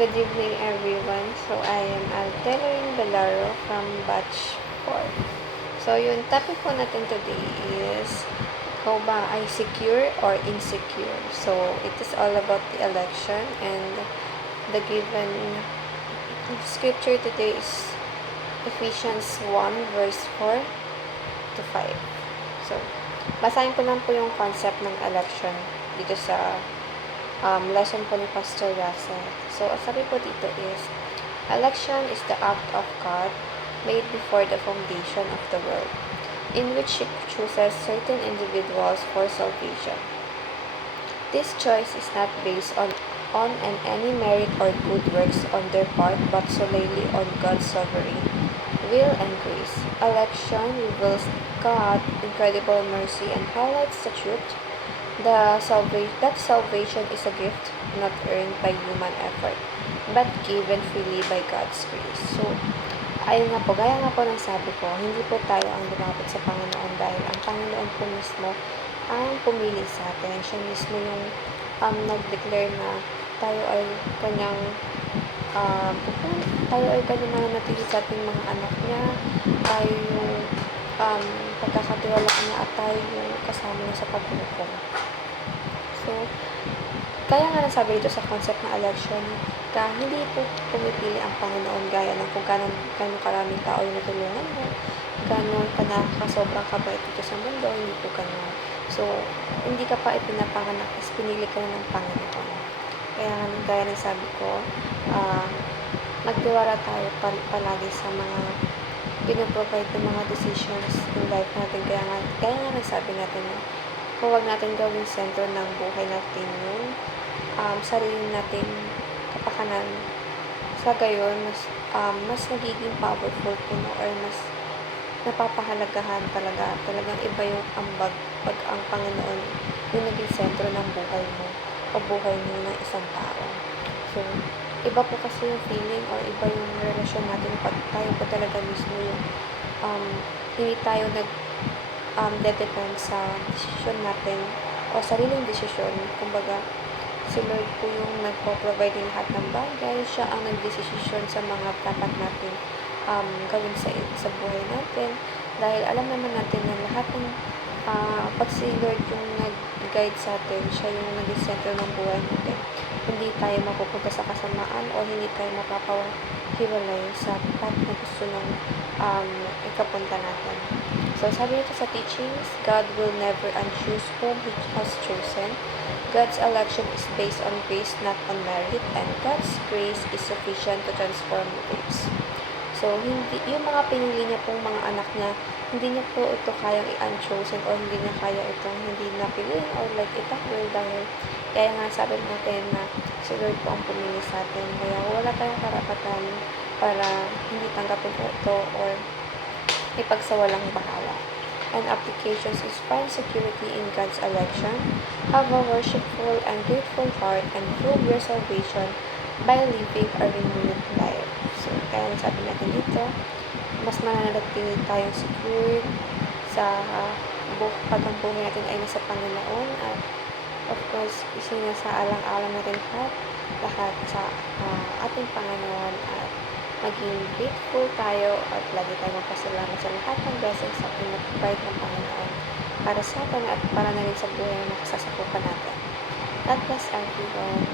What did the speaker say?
Good evening, everyone. So, I am Alterin Galaro from Batch 4. So, yung topic po natin today is, ikaw ba ay secure or insecure? So, it is all about the election, and the given scripture today is Ephesians 1 verse 4 to 5. So, basahin ko lang po yung concept ng election dito sa lesson po ni Pastor Russell. So, sabi po dito is, election is the act of God made before the foundation of the world, in which He chooses certain individuals for salvation. This choice is not based on any merit or good works on their part, but solely on God's sovereign will and grace. Election reveals God's incredible mercy and highlights the truth that salvation is a gift not earned by human effort, but given freely by God's grace. So, ayun nga po, gaya nga po ng sabi ko, hindi po tayo ang lumapit sa Panginoon dahil ang Panginoon po mismo ang pumili sa atin. Siya mismo yung nag-declare na tayo ay kanyang tayo ay kanyang mananatili sa ating mga anak niya, tayo yung pagkakatiwalaan niya at tayo yung kasama niya sa paghukom. So, kaya nga nasabi dito sa concept na election, hindi po pumipili ang Panginoon gaya ng kung gano'ng karaming tao yung natulungan mo, gano'ng ka nakakasobrang kabait dito sa mundo, hindi po gano'n. So, hindi ka pa ipinapanganak, is pinili ka na ng Panginoon. Kaya nga, gaya ng sabi ko, magtiwala tayo palagi sa mga pinaprovide ng mga decisions in life natin. Kaya nga nagsabi natin na huwag natin gawing sentro ng buhay natin yung sarili nating kapakanan. Sa gayon, mas nagiging powerful po, no? Or mas napapahalagahan talagang iba yung ambag pag ang Panginoon yung naging sentro ng buhay mo o buhay mo ng isang tao. So, iba po kasi yung feeling or iba yung relasyon natin pag tayo po talaga mismo yung hindi tayo depend sa desisyon natin o sariling desisyon. Kumbaga, si Lord po yung nagpo-provide ng lahat ng bagay. Siya ang nagdesisyon sa mga dapat natin gawin sa buhay natin. Dahil alam naman natin na lahat ng pag si Lord yung nag-guide sa atin, siya yung naging center ng buhay natin. Hindi tayo mapupunta sa kasamaan o hindi tayo mapapahiwalay sa path na gusto ng ikapunta natin. So, sabi nito sa teachings, God will never unchoose whom He has chosen. God's election is based on grace, not on merit, and God's grace is sufficient to transform lives. So, yung mga pinili niya pong mga anak niya, hindi niya po ito kayang i-unchosen o hindi niya kaya itong hindi napiliin or like itakbil dahil kaya nga sabi natin na si Lord po ang pumili sa atin. Kaya wala tayong karapatan para hindi tanggapin ito or ipagsawalang bahala. And applications is find security in God's election, have a worshipful and grateful heart, and prove your salvation by living a renewed life. So, kaya sabi natin dito, mas mananatili tayong secure sa pag ang buhay natin ay nasa Panginoon at of course, isinasaalang-alang natin lahat sa ating Panginoon at maging grateful tayo at lagi tayong magpasalamat sa lahat ng blessings sa pinag-provide ng Panginoon para sa atin at para na rin sa buhay na nakasasakupan natin. God bless everyone.